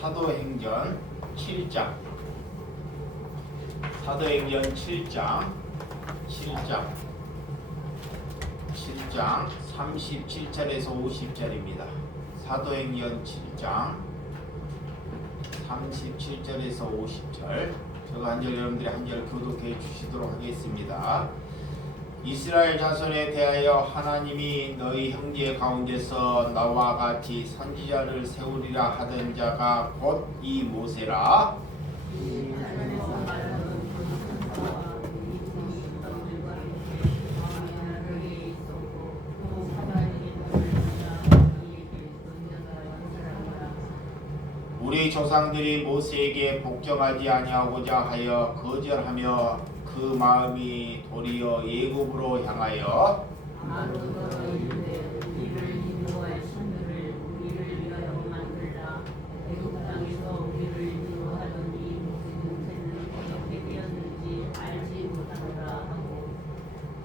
사도행전 7장 사도행전 7장 37절에서 50절입니다. 사도행전 7장 37절에서 50절 제가 한 절 여러분들이 한 절 교독해 주시도록 하겠습니다. 이스라엘 자손에 대하여 하나님이 너희 형제 가운데서 나와 같이 선지자를 세우리라 하던 자가 곧 이 모세라. 우리 조상들이 모세에게 복종하지 아니하고자 하여 거절하며 그 마음이 도리어 애굽으로 향하여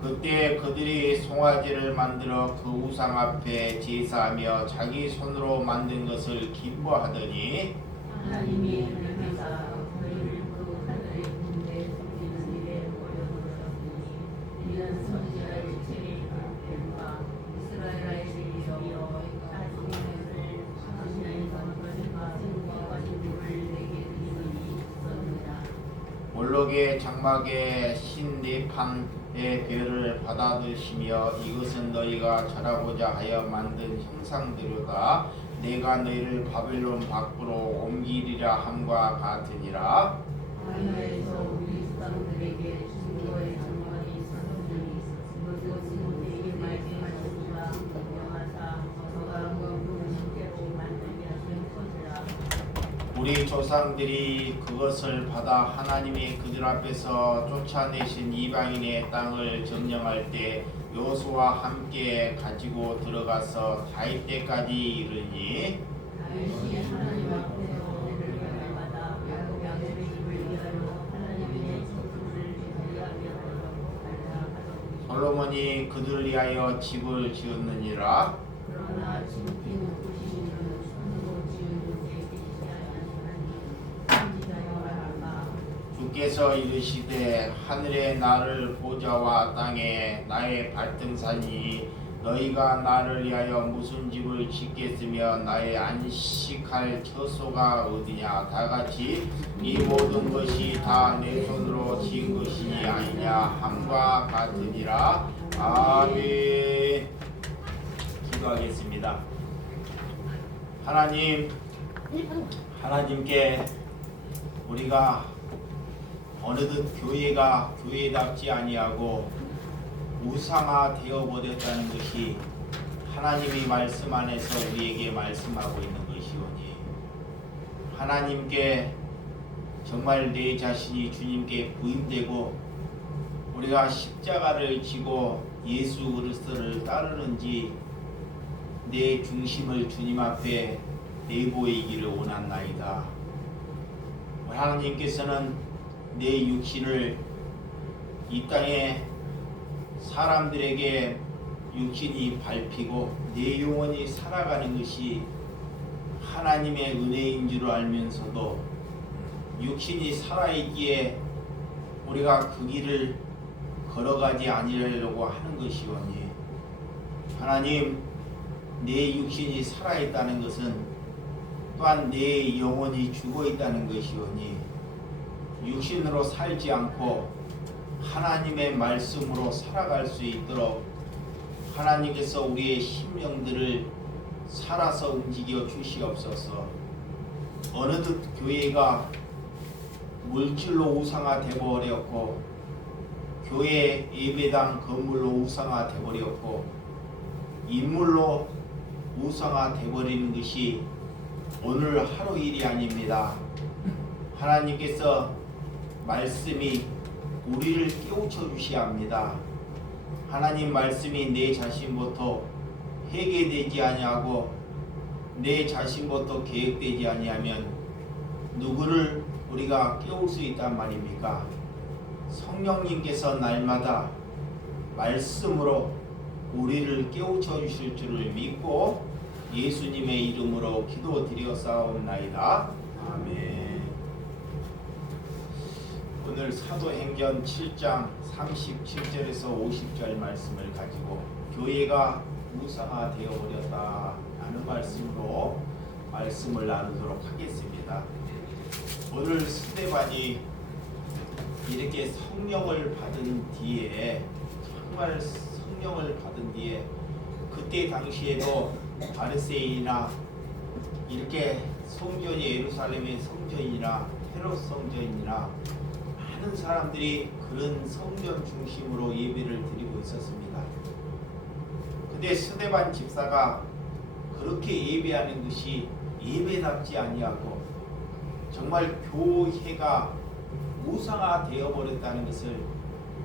그때 그들이 송아지를 만들어 그 우상 앞에 제사하며 자기 손으로 만든 것을 기뻐하더니 하나님이 은혜사 너희를 그 하늘의 군대 섬기는 일에 올려놓으셨으니 이는 선지자의 책임과 이스라엘의 제일이여 자신을 당신의 선과 증거와 진리를 내게 드리니 있었느니라. 몰록의 장막에 신 네 판의 별을 받아드시며 이것은 너희가 절하고자 하여 만든 형상들이다. 내가 너희를 바벨론 밖으로 옮기리라 함과 같으니라. 하나에서 우리 수상들에게 증거의 장막이 있었으니 그것은 모세에게 말씀하셨으라 명하사 너가 그 실제로 만들게 하신 것이라. 우리 조상들이 그것을 받아 하나님이 그들 앞에서 쫓아내신 이방인의 땅을 점령할 때 여호수아와 함께 가지고 들어가서 다윗 때까지 이르니 다윗이 하나님 앞에서 은혜를 받아 야곱 양의 집을 위하여 하나님의 소수를 제사하게 하려고 하더니 솔로몬이 그들을 위하여 집을 지었느니라. 그러나 진티는 부시는 손으로 지은 곳에 계시지 아니하니 선지자여 말하라. 주께서 이르시되 하늘에 나를 보좌와 땅에 나의 발등산이 너희가 나를 위하여 무슨 집을 짓겠으며 나의 안식할 처소가 어디냐. 다같이 이 모든 것이 다 내 손으로 지은 것이니 아니냐 함과 같으니라. 아멘. 기도하겠습니다. 하나님께 우리가 어느덧 교회가 교회답지 아니하고 우상화 되어버렸다는 것이 하나님이 말씀 안에서 우리에게 말씀하고 있는 것이오니 하나님께 정말 내 자신이 주님께 부인되고 우리가 십자가를 지고 예수 그리스도를 따르는지 내 중심을 주님 앞에 내보이기를 원한나이다. 하나님께서는 내 육신을 이 땅에 사람들에게 육신이 밟히고 내 영혼이 살아가는 것이 하나님의 은혜인 줄 알면서도 육신이 살아있기에 우리가 그 길을 걸어가지 아니하려고 하는 것이오니 하나님 내 육신이 살아있다는 것은 또한 내 영혼이 죽어있다는 것이오니 육신으로 살지 않고 하나님의 말씀으로 살아갈 수 있도록 하나님께서 우리의 심령들을 살아서 움직여 주시옵소서. 어느덧 교회가 물질로 우상화 되어버렸고 교회 예배당 건물로 우상화 되어버렸고 인물로 우상화 되어버리는 것이 오늘 하루 일이 아닙니다. 하나님께서 말씀이 우리를 깨우쳐 주셔야 합니다. 하나님 말씀이 내 자신부터 회개되지 아니하고 내 자신부터 계획되지 아니하면 누구를 우리가 깨울 수 있단 말입니까? 성령님께서 날마다 말씀으로 우리를 깨우쳐 주실 줄을 믿고 예수님의 이름으로 기도드리었사옵나이다. 아멘. 오늘 사도행전 7장 37절에서 50절 말씀을 가지고 교회가 우상화되어 버렸다 하는 말씀으로 말씀을 나누도록 하겠습니다. 오늘 스데반이 이렇게 성령을 받은 뒤에, 정말 성령을 받은 뒤에, 그때 당시에도 바리새인이나 이렇게 성전이 예루살렘의 성전이나 헤롯 성전이나 많은 사람들이 그런 성전 중심으로 예배를 드리고 있었습니다. 근데 스데반 집사가 그렇게 예배하는 것이 예배답지 아니하고 정말 교회가 우상화되어 버렸다는 것을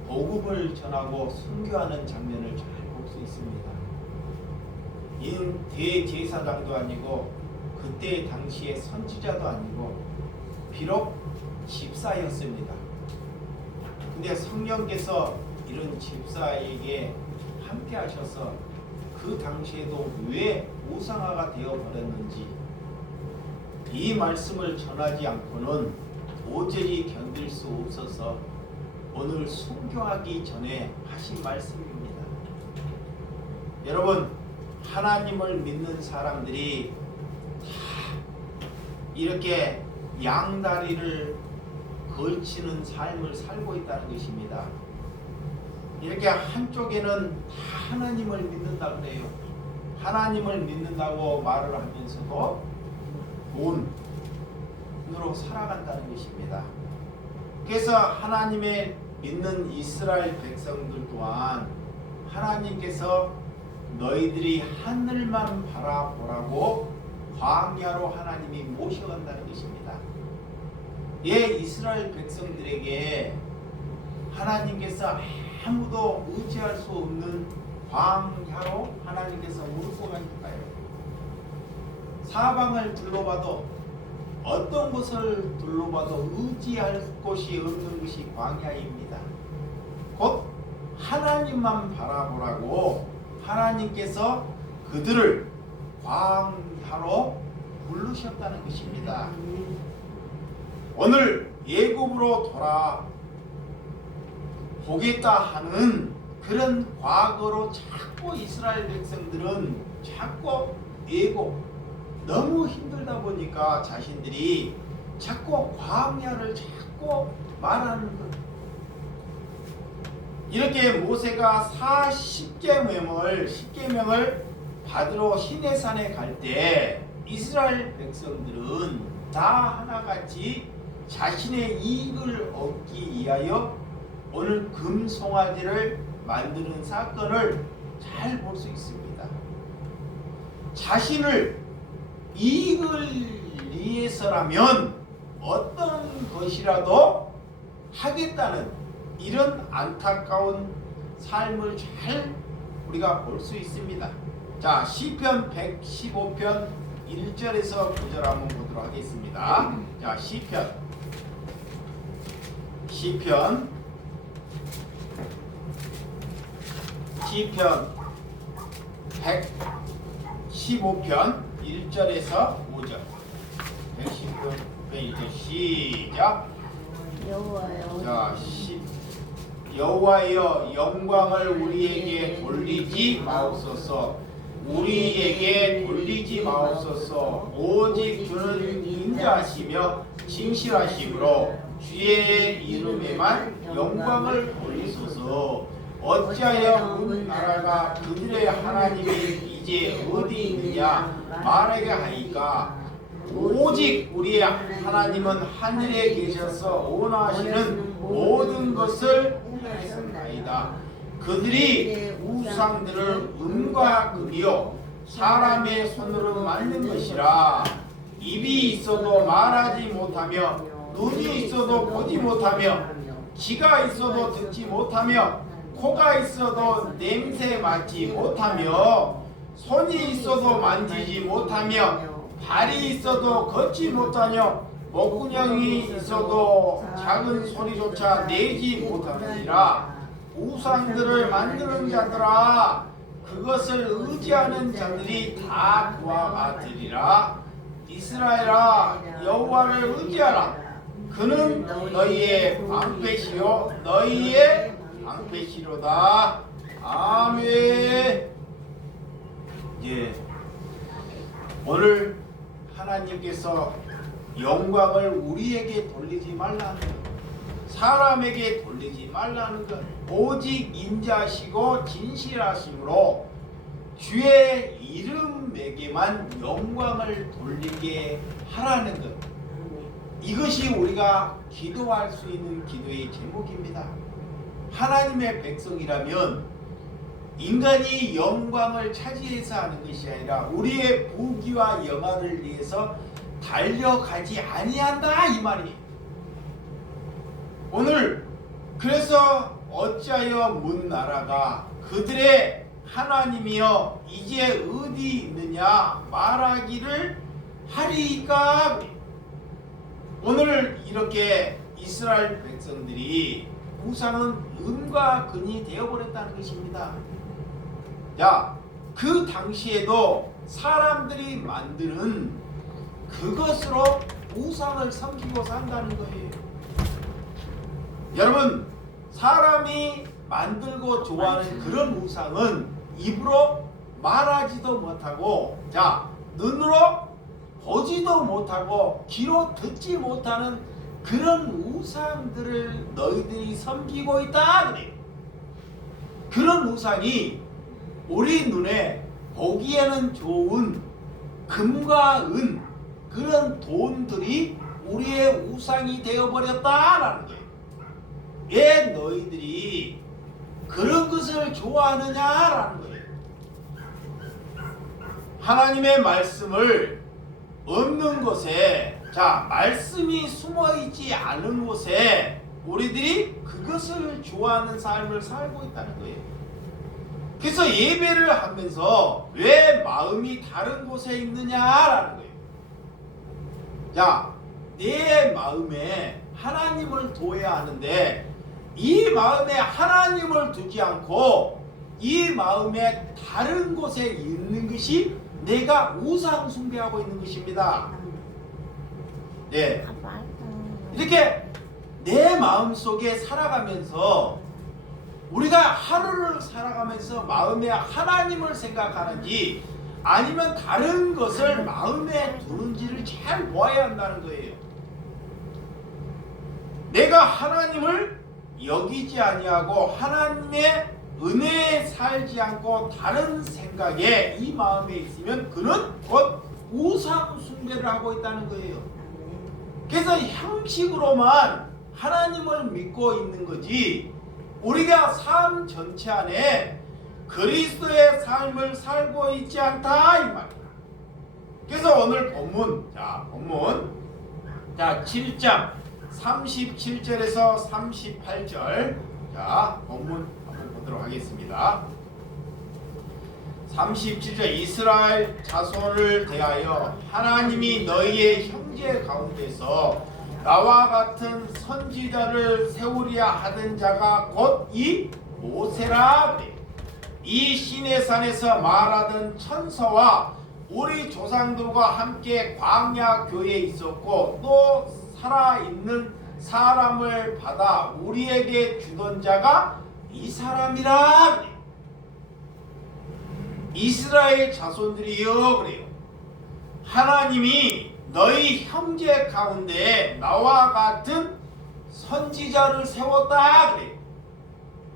복음을 전하고 선교하는 장면을 잘 볼 수 있습니다. 이는 대제사장도 아니고 그때 당시에 선지자도 아니고 비록 집사였습니다. 근데 성령께서 이런 집사에게 함께 하셔서 그 당시에도 왜 우상화가 되어 버렸는지 이 말씀을 전하지 않고는 도저히 견딜 수 없어서 오늘 순교하기 전에 하신 말씀입니다. 여러분, 하나님을 믿는 사람들이 다 이렇게 양다리를 걸치는 삶을 살고 있다는 것입니다. 이렇게 한쪽에는 다 하나님을 믿는다 그래요. 하나님을 믿는다고 말을 하면서도 돈으로 살아간다는 것입니다. 그래서 하나님의 믿는 이스라엘 백성들 또한 하나님께서 너희들이 하늘만 바라보라고 광야로 하나님이 모셔간다는 것입니다. 예, 이스라엘 백성들에게 하나님께서 아무도 의지할 수 없는 광야로 하나님께서 무릎 꿇으니까요. 사방을 둘러봐도 어떤 곳을 둘러봐도 의지할 곳이 없는 것이 광야입니다. 곧 하나님만 바라보라고 하나님께서 그들을 광야로 부르셨다는 것입니다. 오늘 애굽으로 돌아보겠다 하는 그런 과거로 자꾸 이스라엘 백성들은 자꾸 애굽 너무 힘들다 보니까 자신들이 자꾸 광야를 자꾸 말하는 것. 이렇게 모세가 10계명을 받으러 시내산에 갈 때 이스라엘 백성들은 다 하나같이 자신의 이익을 얻기 위하여 오늘 금송아지를 만드는 사건을 잘 볼 수 있습니다. 자신을 이익을 위해서라면 어떤 것이라도 하겠다는 이런 안타까운 삶을 잘 우리가 볼 수 있습니다. 자, 시편 115편 1절에서 9절 한번 보도록 하겠습니다. 자, 시편 115편 1절에서 5절. 115편 1절 시작. 자, 여호와여 영광을 우리에게 돌리지 마옵소서. 우리에게 돌리지 마옵소서. 오직 주는 인자하시며 진실하심으로 주의 이름에만 영광을 돌리소서. 어찌하여 온 나라가 그들의 하나님이 이제 어디 있느냐 말하게 하니까 오직 우리의 하나님은 하늘에 계셔서 원하시는 모든 것을 하셨나이다. 그들이 우상들을 은과 금이요 사람의 손으로 만든 것이라. 입이 있어도 말하지 못하며 눈이 있어도 보지 못하며 귀가 있어도 듣지 못하며 코가 있어도 냄새 맡지 못하며 손이 있어도 만지지 못하며 발이 있어도 걷지 못하며 목구멍이 있어도 작은 소리조차 내지 못하느니라. 우상들을 만드는 자들아, 그것을 의지하는 자들이 다 그와 같으리라. 이스라엘아 여호와를 의지하라. 그는 너희의 방패시요 너희의 방패시로다. 아멘. 예. 오늘 하나님께서 영광을 우리에게 돌리지 말라는 것, 사람에게 돌리지 말라는 것, 오직 인자하시고 진실하심으로 주의 이름에게만 영광을 돌리게 하라는 것. 이것이 우리가 기도할 수 있는 기도의 제목입니다. 하나님의 백성이라면 인간이 영광을 차지해서 하는 것이 아니라 우리의 부귀와 영화를 위해서 달려가지 아니한다 이 말이에요. 오늘 그래서 어찌하여 문 나라가 그들의 하나님이여 이제 어디 있느냐 말하기를 하리까. 오늘 이렇게 이스라엘 백성들이 우상은 은과 금이 되어버렸다는 것입니다. 자, 그 당시에도 사람들이 만드는 그것으로 우상을 섬기고 산다는 거예요. 여러분, 사람이 만들고 좋아하는 그런 우상은 입으로 말하지도 못하고, 자, 눈으로 보지도 못하고 귀로 듣지 못하는 그런 우상들을 너희들이 섬기고 있다 그래요. 그런 우상이 우리 눈에 보기에는 좋은 금과 은, 그런 돈들이 우리의 우상이 되어버렸다라는 거예요. 왜 너희들이 그런 것을 좋아하느냐라는 거예요. 하나님의 말씀을 없는 곳에, 자, 말씀이 숨어있지 않은 곳에 우리들이 그것을 좋아하는 삶을 살고 있다는 거예요. 그래서 예배를 하면서 왜 마음이 다른 곳에 있느냐라는 거예요. 자, 내 마음에 하나님을 둬야 하는데 이 마음에 하나님을 두지 않고 이 마음에 다른 곳에 있는 것이 내가 우상 숭배하고 있는 것입니다. 네. 이렇게 내 마음 속에 살아가면서 우리가 하루를 살아가면서 마음에 하나님을 생각하는지 아니면 다른 것을 마음에 두는지를 잘 보아야 한다는 거예요. 내가 하나님을 여기지 아니하고 하나님의 은혜에 살지 않고 다른 생각에 이 마음에 있으면 그는 곧 우상 숭배를 하고 있다는 거예요. 그래서 형식으로만 하나님을 믿고 있는 거지 우리가 삶 전체 안에 그리스도의 삶을 살고 있지 않다 이 말이야. 그래서 오늘 본문, 자 7장 37절에서 38절, 자 본문 한번 보도록 하겠습니다. 37절 이스라엘 자손을 대하여 하나님이 너희의 형제 가운데서 나와 같은 선지자를 세우리야 하던 자가 곧 이 모세라 그래. 이 시내산에서 말하던 천사와 우리 조상들과 함께 광야 교회에 있었고 또 살아있는 사람을 받아 우리에게 주던 자가 이 사람이라 그래. 이스라엘 자손들이여 그래요. 하나님이 너희 형제 가운데 나와 같은 선지자를 세웠다 그래.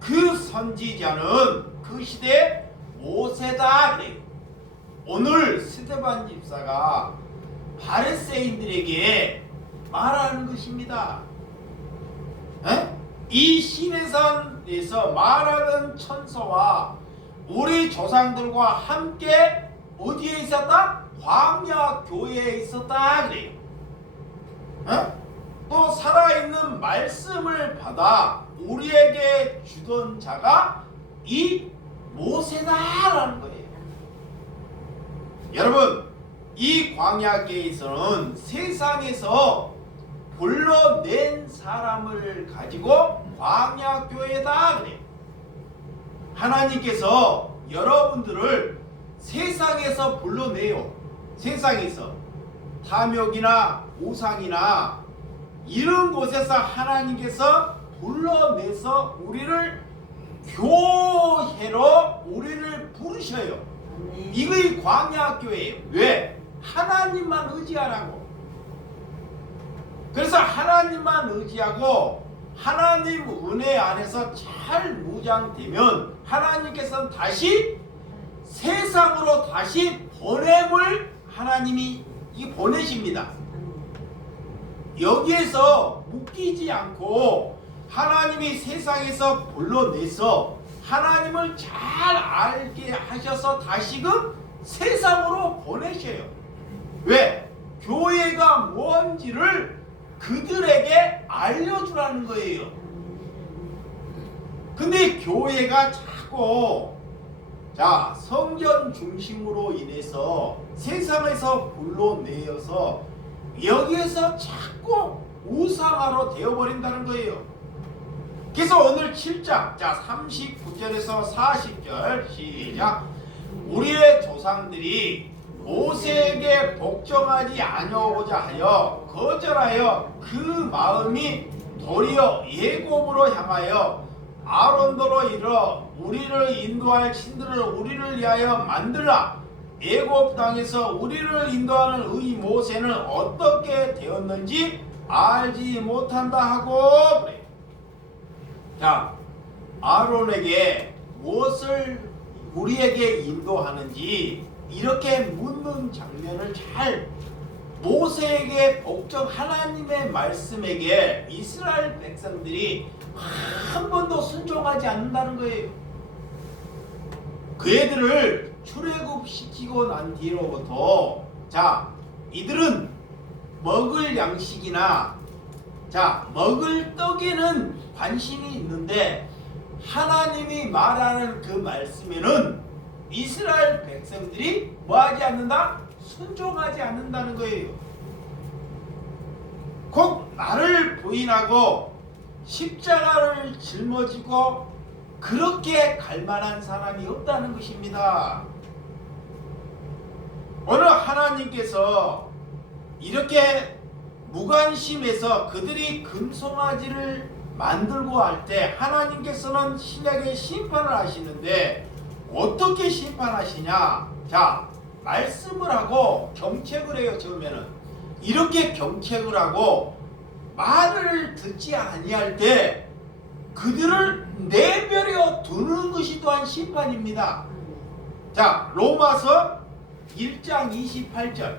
그 선지자는 그 시대 모세다 그래. 오늘 스데반 집사가 바리새인들에게 말하는 것입니다. 이 시내산에서 말하는 천사와 우리 조상들과 함께 어디에 있었다? 광야 교회에 있었다 그래요. 또 살아있는 말씀을 받아 우리에게 주던 자가 이 모세다라는 거예요. 여러분, 이 광야계에서는 세상에서 불러낸 사람을 가지고 광야교회다 그래요. 하나님께서 여러분들을 세상에서 불러내요. 세상에서 탐욕이나 우상이나 이런 곳에서 하나님께서 불러내서 우리를 교회로 우리를 부르셔요. 이거이 광야교회예요. 왜? 하나님만 의지하라고. 그래서 하나님만 의지하고 하나님 은혜 안에서 잘 무장되면 하나님께서는 다시 세상으로 다시 보냄을 하나님이 보내십니다. 여기에서 묶이지 않고 하나님이 세상에서 불러내서 하나님을 잘 알게 하셔서 다시금 세상으로 보내셔요. 왜? 교회가 뭔지를 그들에게 알려주라는 거예요. 근데 교회가 자꾸 성전 중심으로 인해서 세상에서 불러내어서 여기에서 자꾸 우상화로 되어버린다는 거예요. 그래서 오늘 7장 39절에서 40절 시작. 우리의 조상들이 모세에게 복종하지 아니하고자 하여 거절하여 그 마음이 도리어 예굽으로 향하여 아론도로 이르러 우리를 인도할 신들을 우리를 위하여 만들라. 애굽 땅에서 우리를 인도하는 의 모세는 어떻게 되었는지 알지 못한다 하고 그래. 아론에게 무엇을 우리에게 인도하는지 이렇게 묻는 장면을 잘 모세에게 복종 하나님의 말씀에게 이스라엘 백성들이 한 번도 순종하지 않는다는 거예요. 그 애들을 출애굽시키고 난 뒤로부터 이들은 먹을 양식이나 먹을 떡에는 관심이 있는데 하나님이 말하는 그 말씀에는 이스라엘 백성들이 뭐하지 않는다? 순종하지 않는다는 거예요. 곧 나를 부인하고 십자가를 짊어지고 그렇게 갈 만한 사람이 없다는 것입니다. 오늘 하나님께서 이렇게 무관심해서 그들이 금송아지를 만들고 할 때 하나님께서는 신약에 심판을 하시는데 어떻게 심판하시냐? 말씀을 하고 경책을 해요. 처음에는 이렇게 경책을 하고 말을 듣지 아니할 때 그들을 내버려 두는 것이 또한 심판입니다. 로마서 1장 28절.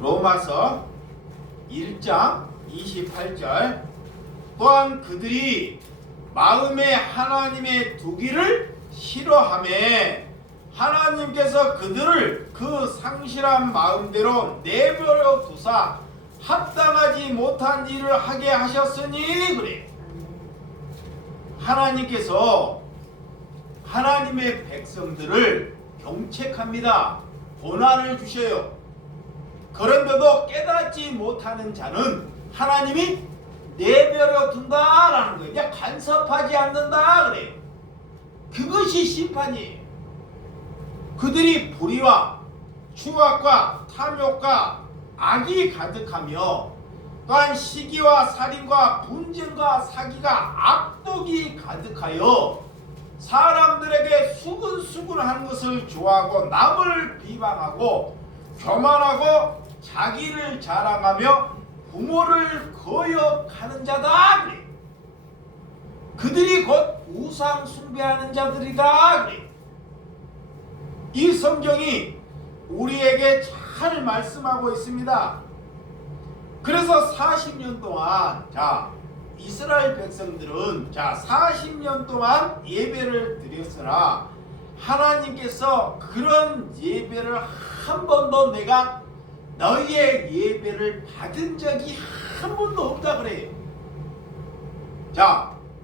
로마서 1장 28절. 또한 그들이 마음에 하나님의 두기를 싫어하매 하나님께서 그들을 그 상실한 마음대로 내버려 두사 합당하지 못한 일을 하게 하셨으니 그래. 하나님께서 하나님의 백성들을 경책합니다. 고난을 주셔요. 그런데도 깨닫지 못하는 자는 하나님이 내버려 둔다라는 거예요. 그냥 간섭하지 않는다 그래요. 그것이 심판이에요. 그들이 불의와 추악과 탐욕과 악이 가득하며 또한 시기와 살인과 분쟁과 사기가 악독이 가득하여 사람들에게 수근수근한 것을 좋아하고 남을 비방하고 교만하고 자기를 자랑하며 부모를 거역하는 자다 그래. 그들이 곧 우상 숭배하는 자들이다 그래. 이 성경이 우리에게 잘 말씀하고 있습니다. 그래서 40년 동안 이스라엘 백성들은 40년 동안 예배를 드렸으나 하나님께서 그런 예배를 한 번도 내가 너희의 예배를 받은 적이 한 번도 없다 그래요.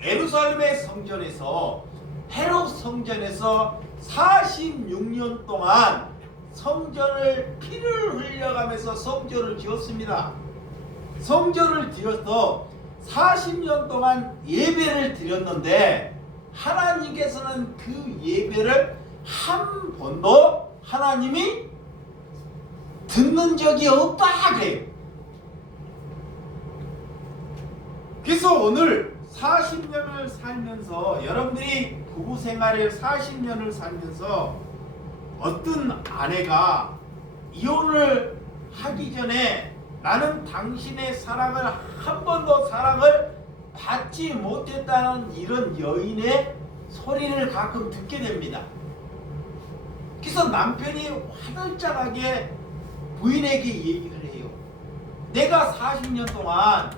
예루살렘의 성전에서 헤롯 성전에서 46년 동안 성전을 피를 흘려가면서 성전을 지었습니다. 성전을 지어서 40년 동안 예배를 드렸는데 하나님께서는 그 예배를 한 번도 하나님이 듣는 적이 없다 그래요. 그래서 오늘 40년을 살면서 여러분들이 부부 생활을 40년을 살면서 어떤 아내가 이혼을 하기 전에 나는 당신의 사랑을 한 번도 사랑을 받지 못했다는 이런 여인의 소리를 가끔 듣게 됩니다. 그래서 남편이 화들짝하게 부인에게 얘기를 해요. 내가 40년 동안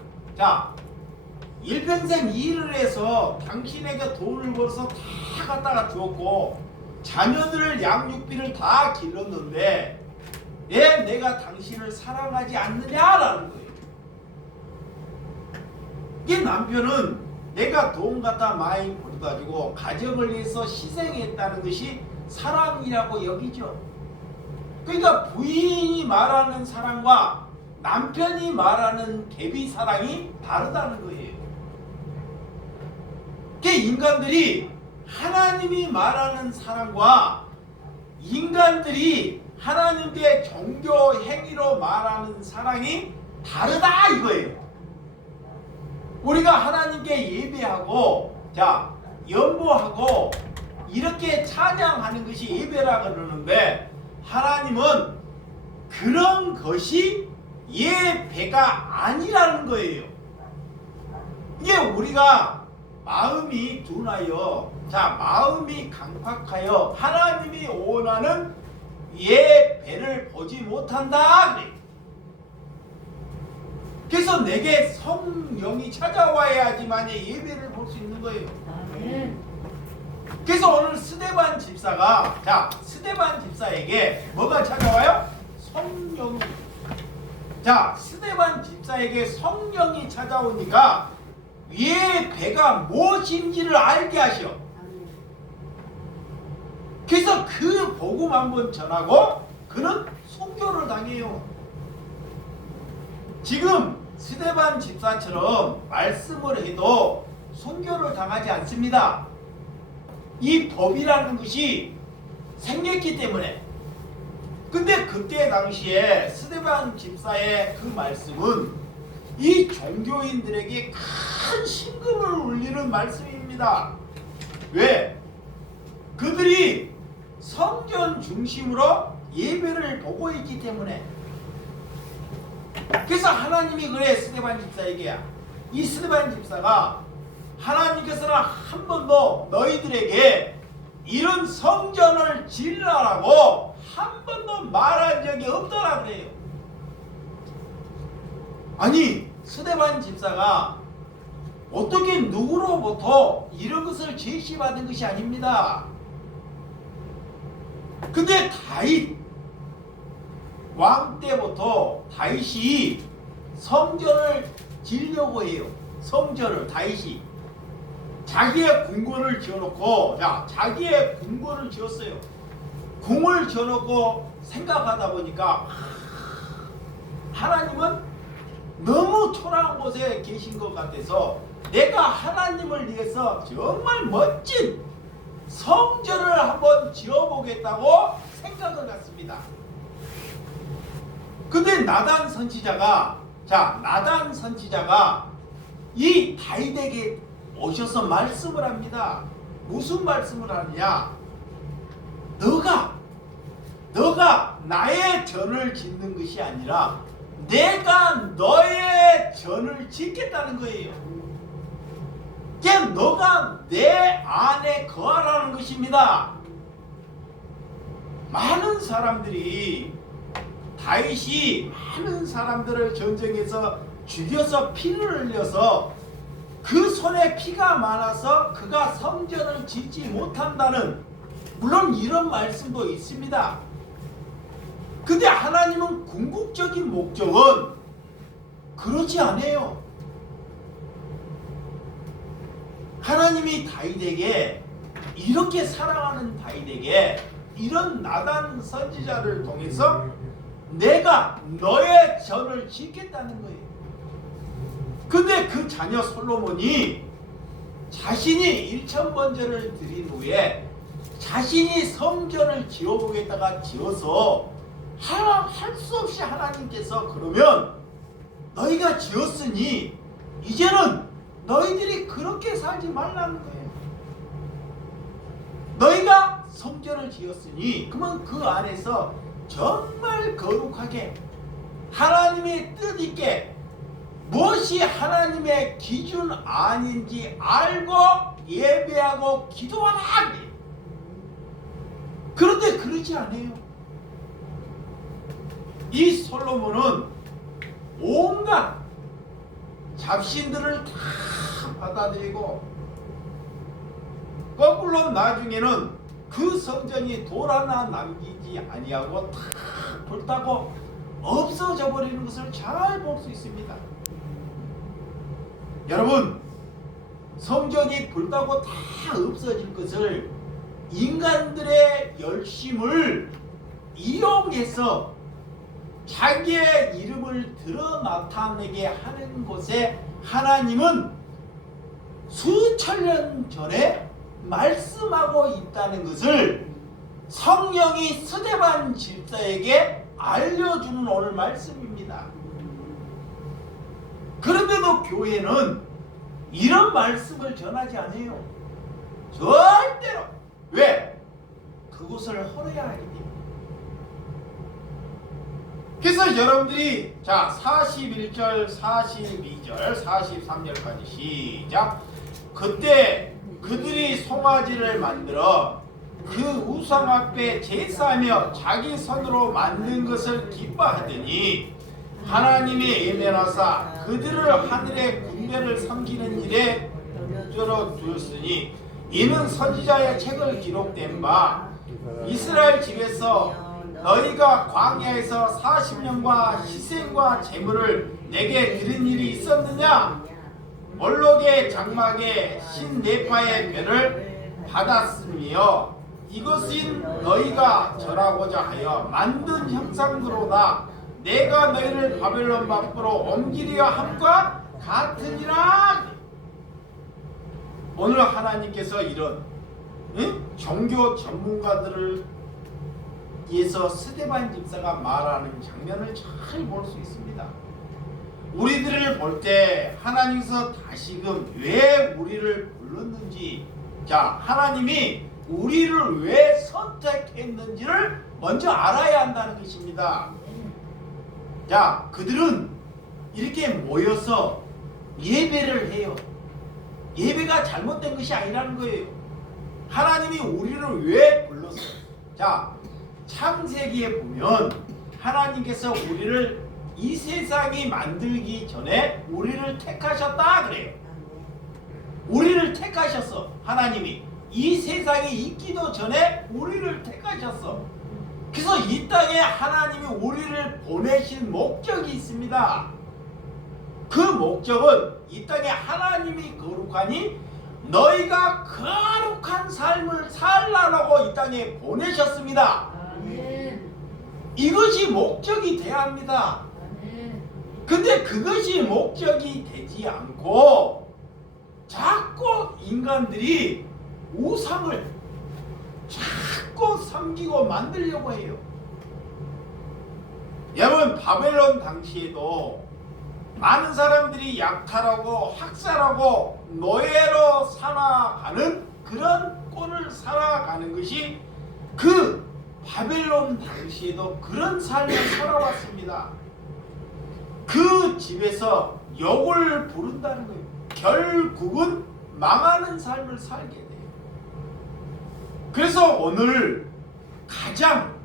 일평생 일을 해서 당신에게 돈을 벌어서 다 갖다가 주었고 자녀들 양육비를 다 길렀는데 왜 내가 당신을 사랑하지 않느냐라는 거예요. 이 남편은 내가 돈 갖다 많이 벌어가지고 가정을 위해서 희생했다는 것이 사랑이라고 여기죠. 그러니까 부인이 말하는 사랑과 남편이 말하는 계비 사랑이 다르다는 거예요. 그 인간들이 하나님이 말하는 사랑과 인간들이 하나님께 종교 행위로 말하는 사랑이 다르다 이거예요. 우리가 하나님께 예배하고 연보하고 이렇게 찬양하는 것이 예배라 그러는데 하나님은 그런 것이 예배가 아니라는 거예요. 이게 우리가 마음이 둔하여 마음이 강팍하여 하나님이 원하는 예배를 보지 못한다 그래. 그래서 내게 성령이 찾아와야지만 예배를 볼 수 있는 거예요. 그래서 오늘 스데반 집사가 스데반 집사에게 뭐가 찾아와요? 성령이. 스데반 집사에게 성령이 찾아오니까 예배가 무엇인지를 알게 하셔. 그래서 그 복음 한번 전하고 그는 순교를 당해요. 지금 스데반 집사처럼 말씀을 해도 순교를 당하지 않습니다. 이 법이라는 것이 생겼기 때문에. 근데 그때 당시에 스데반 집사의 그 말씀은 이 종교인들에게 큰 신금을 울리는 말씀입니다. 왜? 그들이 성전 중심으로 예배를 보고 있기 때문에. 그래서 하나님이 그래 스데반 집사에게 이 스데반 집사가 하나님께서는 한 번도 너희들에게 이런 성전을 지으라고 한 번도 말한 적이 없더라 그래요. 아니 스데반 집사가 어떻게 누구로부터 이런 것을 제시받은 것이 아닙니다. 근데 다윗 왕 때부터 다윗이 성전을 지으려고 해요. 성전을 다윗이 자기의 궁궐을 지어놓고 자기의 궁궐을 지었어요. 궁을 지어놓고 생각하다 보니까 하나님은 너무 초라한 곳에 계신 것 같아서 내가 하나님을 위해서 정말 멋진 성전을 한번 지어보겠다고 생각을 했습니다. 근데 나단 선지자가 이 다윗에게 오셔서 말씀을 합니다. 무슨 말씀을 하느냐? 너가 나의 전을 짓는 것이 아니라 내가 너의 전을 짓겠다는 거예요. 이게 너가 내 안에 거하라는 것입니다. 많은 사람들이 다윗이 많은 사람들을 전쟁에서 죽여서 피를 흘려서 그 손에 피가 많아서 그가 성전을 짓지 못한다는 물론 이런 말씀도 있습니다. 근데 하나님은 궁극적인 목적은 그러지 않아요. 하나님이 다윗에게 이렇게 사랑하는 다윗에게 이런 나단 선지자를 통해서 내가 너의 전을 짓겠다는 거예요. 근데 그 자녀 솔로몬이 자신이 1,000번제를 드린 후에 자신이 성전을 지어보겠다가 지어서 할 수 없이 하나님께서 그러면 너희가 지었으니 이제는 너희들이 그렇게 살지 말라는 거예요. 너희가 성전을 지었으니 그러면 그 안에서 정말 거룩하게 하나님의 뜻 있게 무엇이 하나님의 기준 아닌지 알고 예배하고 기도하라. 그런데 그러지 않아요. 이 솔로몬은 온갖 잡신들을 다 받아들이고 거꾸로 나중에는 그 성전이 돌 하나 남기지 아니하고 다 불타고 없어져 버리는 것을 잘 볼 수 있습니다. 여러분, 성전이 불타고 다 없어질 것을 인간들의 열심을 이용해서 자기의 이름을 드러 나타내게 하는 곳에 하나님은 수천 년 전에 말씀하고 있다는 것을 성령이 스데반 집사에게 알려주는 오늘 말씀입니다. 그런데도 교회는 이런 말씀을 전하지 않아요. 절대로. 왜? 그곳을 헐어야 하기 때문에. 그래서 여러분들이 자 41절, 42절, 43절까지 시작. 그때 그들이 송아지를 만들어 그 우상 앞에 제사하며 자기 손으로 만든 것을 기뻐하더니 하나님의 예면하사 그들을 하늘의 군대를 섬기는 일에 쫓아 두었으니 이는 선지자의 책을 기록된 바 이스라엘 집에서 너희가 광야에서 40년과 희생과 제물을 내게 드린 일이 있었느냐? 몰록의 장막에 신네파의 별을 받았으며 이것은 너희가 절하고자 하여 만든 형상으로다. 내가 너희를 바벨론 밖으로 옮기려 함과 같으니라. 오늘 하나님께서 이런 종교 전문가들을 위해서 스데반 집사가 말하는 장면을 잘 볼 수 있습니다. 우리들을 볼 때 하나님께서 다시금 왜 우리를 불렀는지, 자, 하나님이 우리를 왜 선택했는지를 먼저 알아야 한다는 것입니다. 자, 그들은 이렇게 모여서 예배를 해요. 예배가 잘못된 것이 아니라는 거예요. 하나님이 우리를 왜 불렀어요? 자, 창세기에 보면 하나님께서 우리를 이 세상이 만들기 전에 우리를 택하셨다 그래요. 우리를 택하셨어. 하나님이 이 세상이 있기도 전에 우리를 택하셨어. 그래서 이 땅에 하나님이 우리를 보내신 목적이 있습니다. 그 목적은 이 땅에 하나님이 거룩하니 너희가 거룩한 삶을 살라고 이 땅에 보내셨습니다. 이것이 목적이 돼야 합니다. 근데 그것이 목적이 되지 않고 자꾸 인간들이 우상을 자꾸 섬기고 만들려고 해요. 여러분, 바벨론 당시에도 많은 사람들이 약탈하고 학살하고 노예로 살아가는 그런 꼴을 살아가는 것이 그 바벨론 당시에도 그런 삶을 살아왔습니다. 그 집에서 욕을 부른다는 거예요. 결국은 망하는 삶을 살게 돼요. 그래서 오늘 가장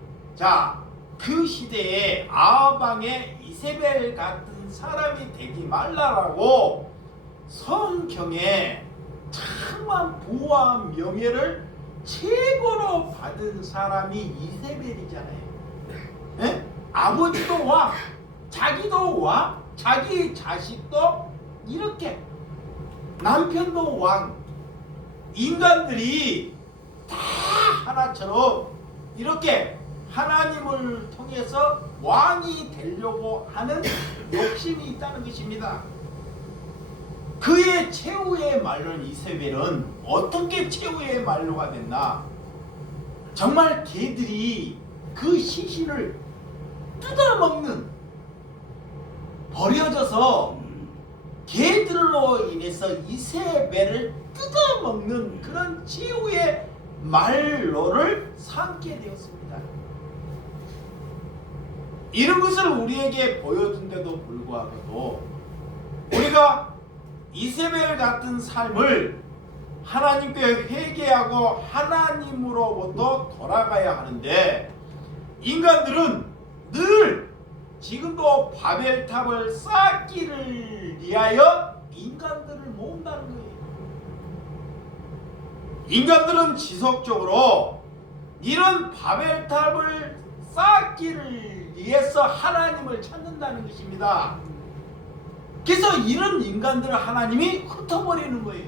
그 시대에 아방의 이세벨 같은 사람이 되지 말라라고 성경에 참한 부와 명예를 최고로 받은 사람이 이세벨이잖아요. 에? 아버지도 왕, 자기도 왕, 자기 자식도 이렇게, 남편도 왕, 인간들이 다 하나처럼 이렇게 하나님을 통해서 왕이 되려고 하는 욕심이 있다는 것입니다. 그의 최후의 말로는 이세벨은 어떻게 최후의 말로가 됐나? 정말 개들이 그 시신을 뜯어먹는, 버려져서 개들로 인해서 이세벨을 뜯어먹는 그런 최후의 말로를 삼게 되었습니다. 이런 것을 우리에게 보여준데도 불구하고도 우리가 이세벨 같은 삶을 하나님께 회개하고 하나님으로부터 돌아가야 하는데, 인간들은 늘 지금도 바벨탑을 쌓기를 위하여 인간들을 모은다는 거예요. 인간들은 지속적으로 이런 바벨탑을 쌓기를 위해서 하나님을 찾는다는 것입니다. 그래서 이런 인간들을 하나님이 흩어버리는 거예요.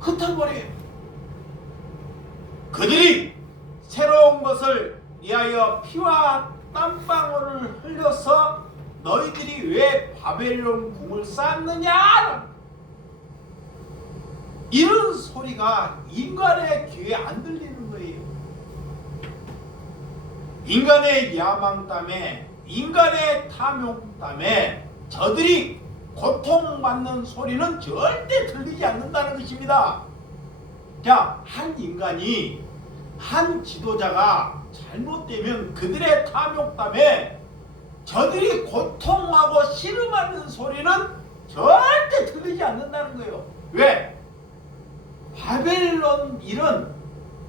흩어버려요. 그들이 새로운 것을 위하여 피와 땀방울을 흘려서 너희들이 왜 바벨론 궁을 쌓느냐, 이런 소리가 인간의 귀에 안 들리는 거예요. 인간의 야망 때문에, 인간의 탐욕 때문에 저들이 고통받는 소리는 절대 들리지 않는다는 것입니다. 자, 한 인간이, 한 지도자가 잘못되면 그들의 탐욕 때문에 저들이 고통하고 씨름하는 소리는 절대 들리지 않는다는 거예요. 왜? 바벨론 이런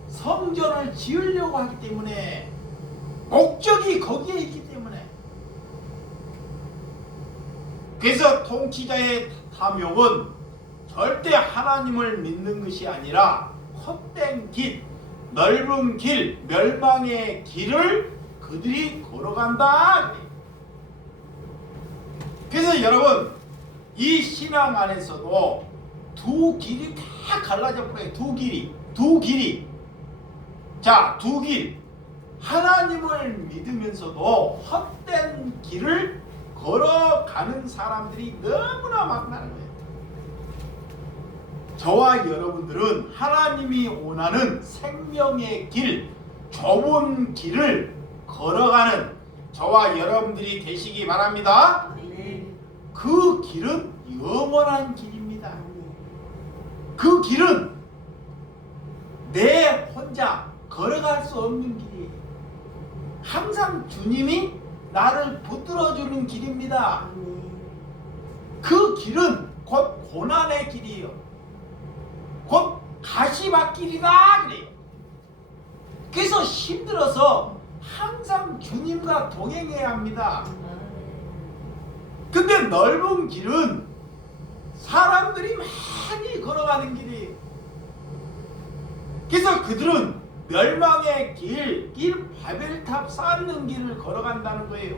성전을 지으려고 하기 때문에, 목적이 거기에 있기 때문에. 그래서 통치자의 탐욕은 절대 하나님을 믿는 것이 아니라 헛된 길, 넓은 길, 멸망의 길을 그들이 걸어간다. 그래서 여러분, 이 신앙 안에서도 두 길이 다 갈라져 버려요. 두 길이. 자, 두 길. 하나님을 믿으면서도 헛된 길을 걸어가는 사람들이 너무나 많다는 거예요. 저와 여러분들은 하나님이 원하는 생명의 길, 좁은 길을 걸어가는 저와 여러분들이 되시기 바랍니다. 그 길은 영원한 길입니다. 그 길은 내 혼자 걸어갈 수 없는 길이에요. 항상 주님이 나를 붙들어주는 길입니다. 그 길은 곧 고난의 길이에요. 곧 가시밭길이다 그래요. 그래서 힘들어서 항상 주님과 동행해야 합니다. 근데 넓은 길은 사람들이 많이 걸어가는 길이에요. 그래서 그들은 멸망의 길 바벨탑 쌓는 길을 걸어간다는 거예요.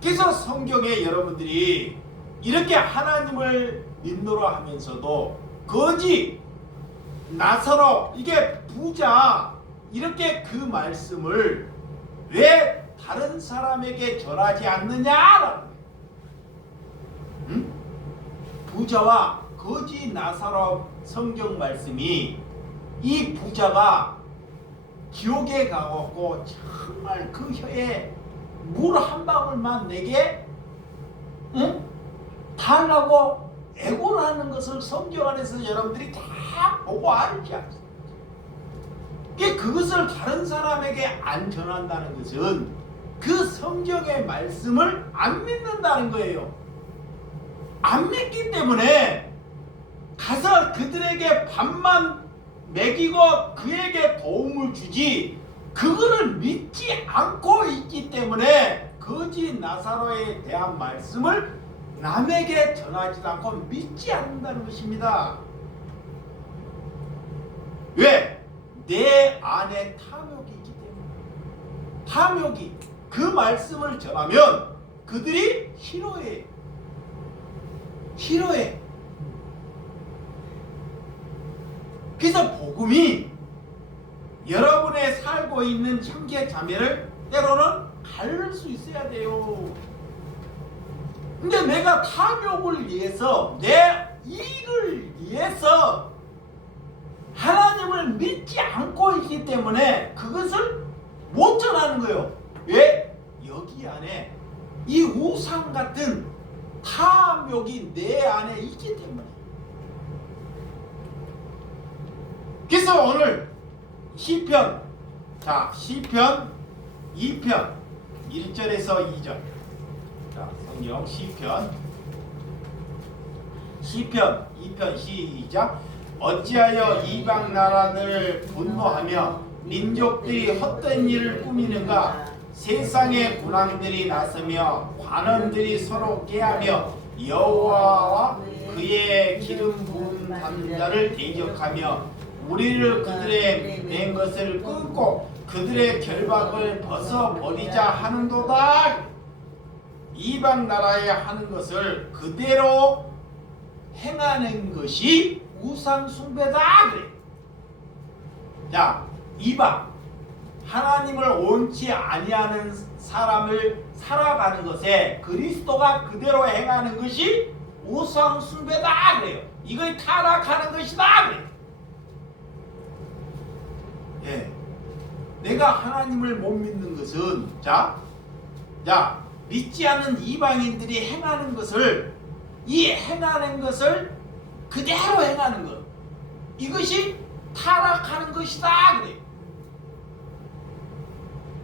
그래서 성경에 여러분들이 이렇게 하나님을 인도로 하면서도 거지, 나사로, 이게 부자, 이렇게 그 말씀을 왜 다른 사람에게 전하지 않느냐? 부자와 거지 나사로 성경 말씀이, 이 부자가 지옥에 가고 정말 그 혀에 물 한 방울만 내게 달라고 애고를 하는 것을 성경 안에서 여러분들이 다 보고 알지 않습니까? 그것을 다른 사람에게 안 전한다는 것은 그 성경의 말씀을 안 믿는다는 거예요. 안 믿기 때문에 가서 그들에게 밥만 먹이고 그에게 도움을 주지, 그거를 믿지 않고 있기 때문에 거지 나사로에 대한 말씀을 남에게 전하지도 않고 믿지 않는다는 것입니다. 왜? 내 안에 탐욕이 있기 때문에. 탐욕이, 그 말씀을 전하면 그들이 싫어해. 그래서 복음이 여러분의 살고 있는 형제 자매를 때로는 가를 수 있어야 돼요. 근데 내가 탐욕을 위해서 내 이익을 위해서 하나님을 믿지 않고 있기 때문에 그것을 못 전하는 거예요. 왜? 여기 안에 이 우상 같은 탐욕이 내 안에 있기 때문에. 그래서 오늘 시편, 자 시편 2편 1절에서 2절, 자 성경 시편 2편 시작. 어찌하여 이방 나라들을 분노하며 민족들이 헛된 일을 꾸미는가. 세상의 군왕들이 나서며 관원들이 서로 깨하며 여호와와 그의 기름 부은 남자를 대적하며 우리를 그들의 낸 것을 끊고 그들의 결박을 벗어버리자 하는도다. 이방 나라에 하는 것을 그대로 행하는 것이 우상 숭배다 그래. 자, 이방 하나님을 옳지 아니하는 사람을 살아가는 것에 그리스도가 그대로 행하는 것이 우상 숭배다 그래요. 이걸 타락하는 것이다 그래. 예, 내가 하나님을 못 믿는 것은 자 믿지 않는 이방인들이 행하는 것을 행하는 것을 그대로 행하는 것, 이것이 타락하는 것이다 그래.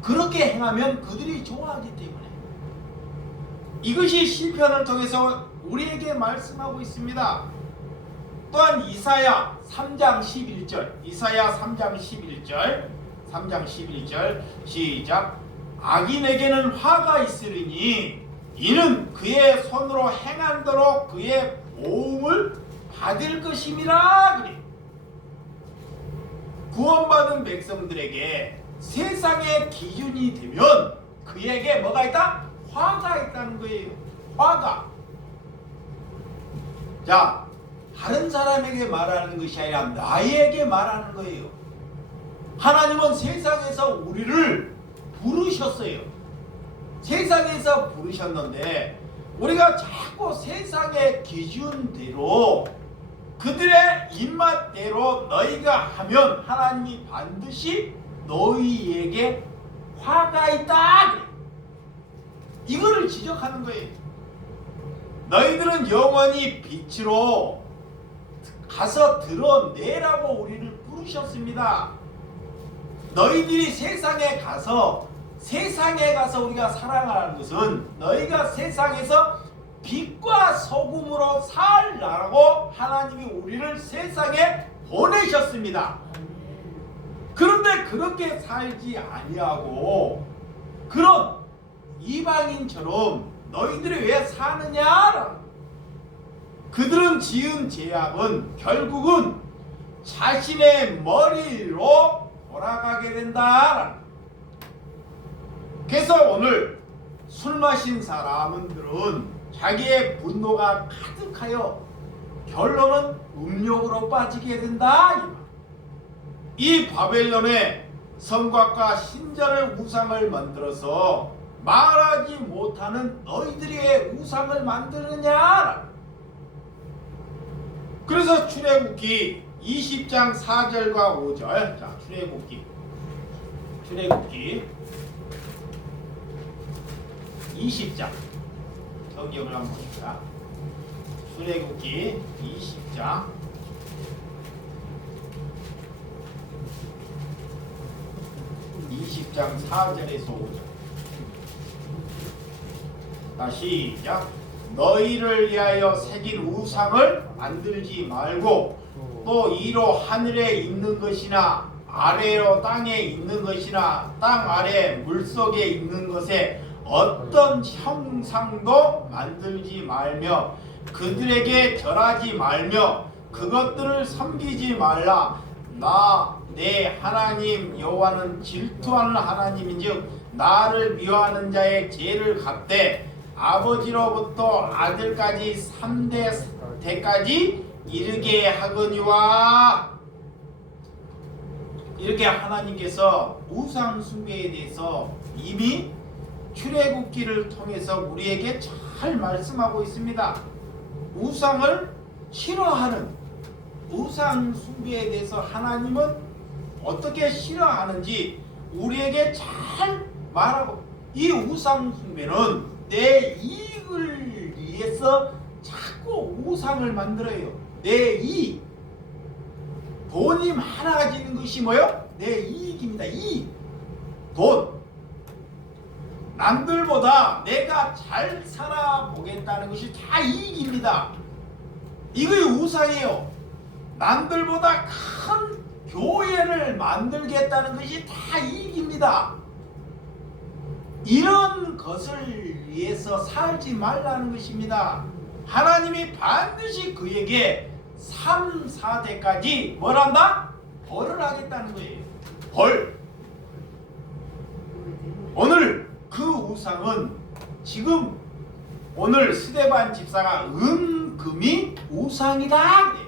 그렇게 행하면 그들이 좋아하기 때문에. 이것이 시편을 통해서 우리에게 말씀하고 있습니다. 또한 이사야 3장 11절, 이사야 3장 11절 시작. 악인에게는 화가 있으리니 이는 그의 손으로 행한대로 그의 보응을 받을 것임이라 그래. 구원받은 백성들에게 세상의 기준이 되면 그에게 뭐가 있다? 화가 있다는 거예요. 화가. 자, 다른 사람에게 말하는 것이 아니라 나에게 말하는 거예요. 하나님은 세상에서 우리를 부르셨어요. 세상에서 부르셨는데 우리가 자꾸 세상의 기준대로 그들의 입맛대로 너희가 하면 하나님이 반드시 너희에게 화가 있다. 이거를 지적하는 거예요. 너희들은 영원히 빛으로 가서 드러내라고 우리를 부르셨습니다. 너희들이 세상에 가서 우리가 사랑하는 것은 너희가 세상에서 빛과 소금으로 살라고 하나님이 우리를 세상에 보내셨습니다. 그런데 그렇게 살지 아니하고 그런 이방인처럼 너희들이 왜 사느냐? 그들은 지은 죄악은 결국은 자신의 머리로 돌아가게 된다. 그래서 오늘 술 마신 사람들은 자기의 분노가 가득하여 결론은 음욕으로 빠지게 된다. 이 바벨론의 성곽과 신전을 우상을 만들어서 말하지 못하는 너희들이 왜 우상을 만드느냐? 그래서 출애굽기 20장 4절과 5절, 자 출애굽기 20장 성경을 한번 보십시다. 출애굽기 20장 4절에서 5절. 다시 시작. 너희를 위하여 새긴 우상을 만들지 말고 또 이로 하늘에 있는 것이나 아래로 땅에 있는 것이나 땅 아래 물속에 있는 것에 어떤 형상도 만들지 말며 그들에게 절하지 말며 그것들을 섬기지 말라. 나 내 하나님 여호와는 질투하는 하나님인즉 나를 미워하는 자의 죄를 갚되 아버지로부터 아들까지 3대 대까지 이르게 하거니와. 이렇게 하나님께서 우상 숭배에 대해서 이미 출애굽기를 통해서 우리에게 잘 잘 말씀하고 있습니다. 우상을 싫어하는 우상 숭배에 대해서 하나님은 어떻게 싫어하는지 우리에게 잘 말하고, 이 우상 숭배는 내 이익을 위해서 자꾸 우상을 만들어요. 내 이익. 돈이 많아지는 것이 뭐요? 내 이익입니다. 이익. 돈. 남들보다 내가 잘 살아보겠다는 것이 다 이익입니다. 이거의 우상이에요. 남들보다 큰 교회를 만들겠다는 것이 다 이익입니다. 이런 것을 위해서 살지 말라는 것입니다. 하나님이 반드시 그에게 3, 4대까지 뭘 한다? 벌을 하겠다는 거예요. 벌. 오늘 그 우상은 지금 오늘 스데반 집사가 은금이 우상이다 그래.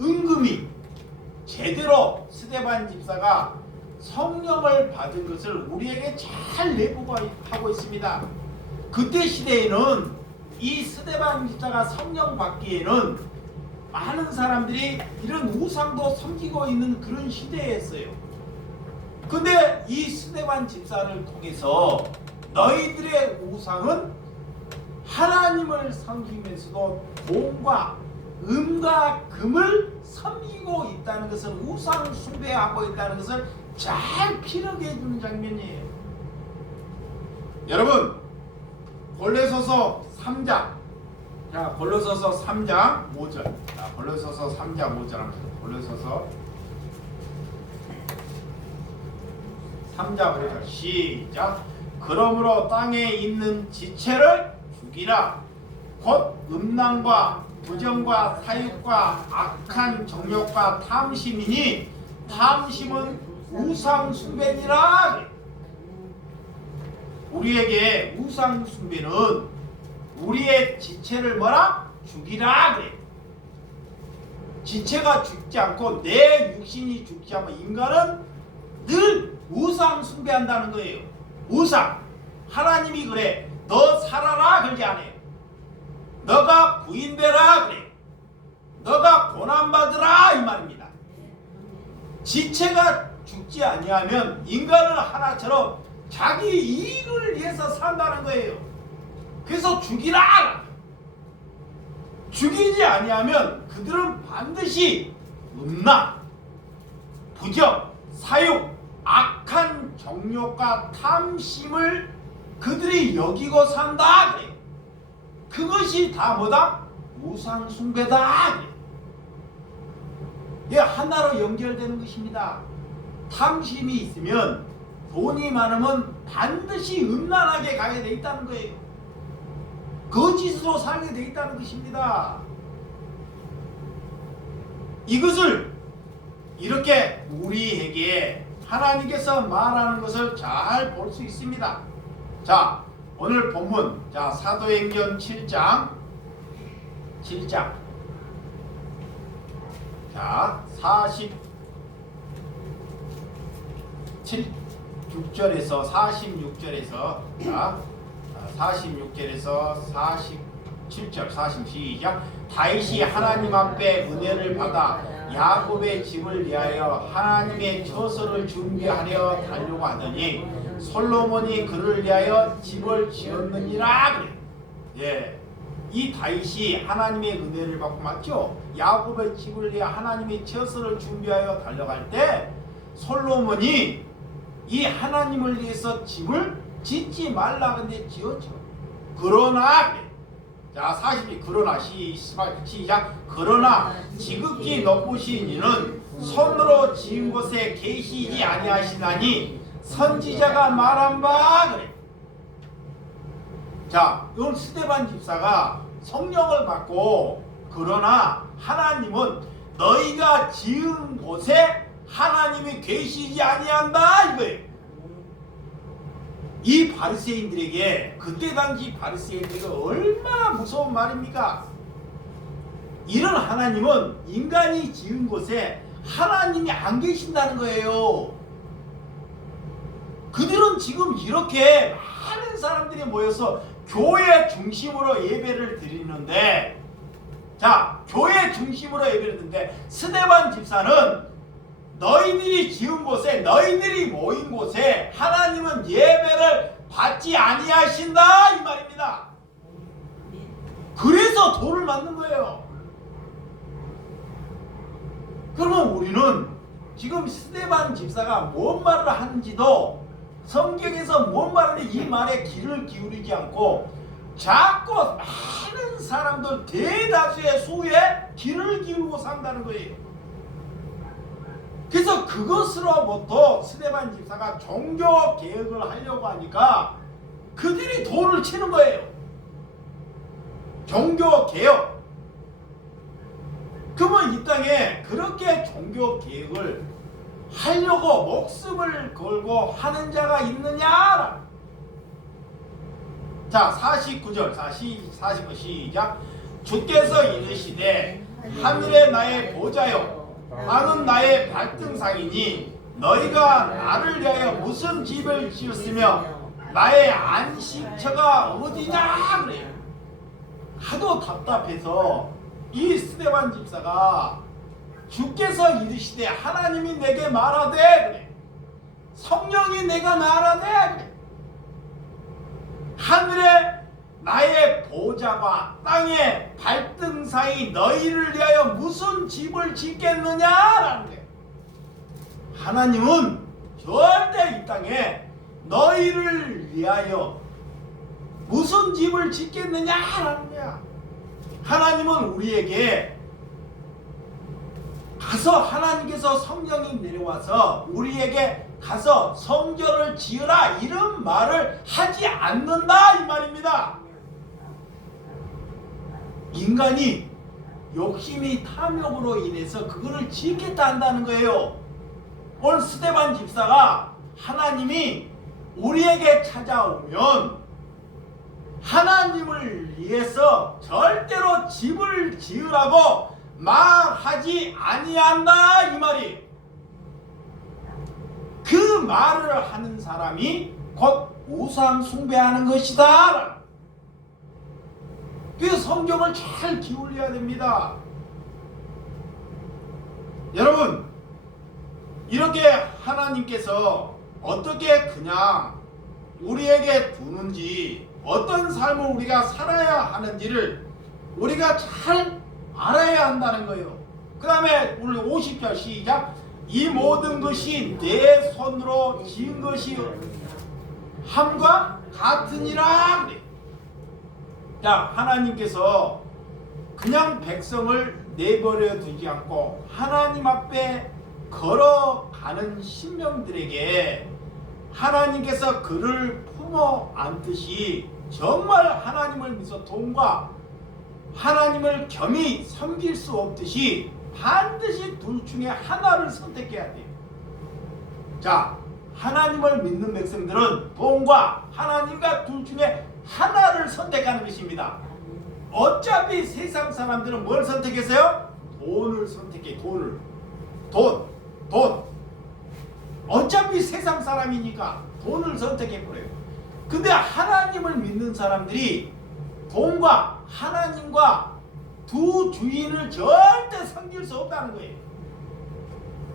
은금이 제대로 스데반 집사가 성령을 받은 것을 우리에게 잘 내보고하고 있습니다. 그때 시대에는 이 스데반 집사가 성령 받기에는 많은 사람들이 이런 우상도 섬기고 있는 그런 시대였어요. 근데 이 스데반 집사를 통해서 너희들의 우상은 하나님을 섬기면서도 돈과 음과 금을 섬기고 있다는 것을, 우상 숭배하고 있다는 것을 잘 피력해 주는 장면이에요. 여러분, 골로새서 3장. 자, 골로새서 3장 5절. 자, 골로새서 3장 5절 합니다. 골로새서 3장 5절 시작. 그러므로 땅에 있는 지체를 죽이라. 곧 음란과 부정과 사욕과 악한 정욕과 탐심이니 탐심은 우상 숭배니라. 우리에게 우상 숭배는 우리의 지체를 뭐라? 죽이라 그래. 지체가 죽지 않고 내 육신이 죽지 않고 인간은 늘 우상 숭배한다는 거예요. 우상. 하나님이 그래. 너 살아라 그러지 않아요. 너가 부인되라 그래. 너가 고난받으라 이 말입니다. 지체가 죽지 아니하면 인간은 하나처럼 자기 이익을 위해서 산다는 거예요. 그래서 죽이라. 죽이지 아니하면 그들은 반드시 음란, 부정, 사욕, 악한 정욕과 탐심을 그들이 여기고 산다 그래. 그것이 다 뭐다? 우상 숭배다 그래. 이게 하나로 연결되는 것입니다. 탐심이 있으면, 돈이 많으면 반드시 음란하게 가게 돼 있다는 거예요. 거짓으로 살게 돼 있다는 것입니다. 이것을 이렇게 우리에게 하나님께서 말하는 것을 잘 볼 수 있습니다. 자, 오늘 본문, 자, 사도행전 7장 자, 46절에서 46절에서 자, 46절에서 47절 40 시작. 다윗이 하나님 앞에 은혜를 받아 야곱의 집을 위하여 하나님의 처소를 준비하려 달려고 하더니 솔로몬이 그를 위하여 집을 지었느니라 그래. 예, 이 다윗이 하나님의 은혜를 받고 맞죠? 야곱의 집을 위하여 하나님의 처소를 준비하여 달려갈 때 솔로몬이 이 하나님을 위해서 집을 짓지 말라 근데 지었죠. 그러나 그래. 자, 42 그러나 시작. 그러나 지극히 높으신 이는 손으로 지은 곳에 계시지 아니하시나니 선지자가 말한 바 그래. 자, 이건 스데반 집사가 성령을 받고, 그러나 하나님은 너희가 지은 곳에 하나님이 계시지 아니한다 이거예요. 이 바리새인들에게, 그때 당시 바리새인들에게 얼마나 무서운 말입니까? 이런 하나님은 인간이 지은 곳에 하나님이 안 계신다는 거예요. 그들은 지금 이렇게 많은 사람들이 모여서 교회 중심으로 예배를 드리는데, 자, 교회 중심으로 예배를 드리는데 스데반 집사는 너희들이 지은 곳에, 너희들이 모인 곳에 하나님은 예배를 받지 아니하신다 이 말입니다. 그래서 돌을 맞는 거예요. 그러면 우리는 지금 스데반 집사가 뭔 말을 하는지도, 성경에서 뭔 말을 이 말에 귀를 기울이지 않고 자꾸 많은 사람들 대다수의 수에 귀를 기울이고 산다는 거예요. 그래서 그것으로부터 스데반 집사가 종교 개혁을 하려고 하니까 그들이 돌을 치는 거예요. 종교 개혁. 그러면 이 땅에 그렇게 종교 개혁을 하려고 목숨을 걸고 하는 자가 있느냐? 자, 49절, 49 시작. 주께서 이르시되 하늘에 나의 보좌요 나는 나의 발등상이니 너희가 나를 위하여 무슨 집을 지었으며 나의 안식처가 어디냐 그래요. 하도 답답해서 이 스데반 집사가 주께서 이르시되 하나님이 내게 말하되 그래. 성령이 내가 말하되 그래. 하늘에 나의 보좌와 땅의 발등 사이 너희를 위하여 무슨 집을 짓겠느냐라는 거예요. 하나님은 절대 이 땅에 너희를 위하여 무슨 집을 짓겠느냐라는 거야. 하나님은 우리에게 가서, 하나님께서 성령이 내려와서 우리에게 가서 성전을 지으라 이런 말을 하지 않는다 이 말입니다. 인간이 욕심이 탐욕으로 인해서 그거를 짓겠다 한다는 거예요. 오늘 스데반 집사가 하나님이 우리에게 찾아오면 하나님을 위해서 절대로 집을 지으라고 말하지 아니한다 이 말이. 그 말을 하는 사람이 곧 우상 숭배하는 것이다. 그래서 성경을 잘 기울여야 됩니다. 여러분, 이렇게 하나님께서 어떻게 그냥 우리에게 두는지, 어떤 삶을 우리가 살아야 하는지를 우리가 잘 알아야 한다는 거예요. 그 다음에 오늘 50절 시작. 이 모든 것이 내 손으로 지은 것이 함과 같으니라. 자, 하나님께서 그냥 백성을 내버려 두지 않고 하나님 앞에 걸어가는 신명들에게 하나님께서 그를 품어 안듯이 정말 하나님을 믿어 돈과 하나님을 겸히 섬길 수 없듯이 반드시 둘 중에 하나를 선택해야 돼요. 자, 하나님을 믿는 백성들은 돈과 하나님과 둘 중에 하나를 선택하는 것입니다. 어차피 세상 사람들은 뭘 선택했어요? 돈을 선택해. 돈을. 돈. 어차피 세상 사람이니까 돈을 선택해버려요. 근데 하나님을 믿는 사람들이 돈과 하나님과 두 주인을 절대 섬길 수 없다는 거예요.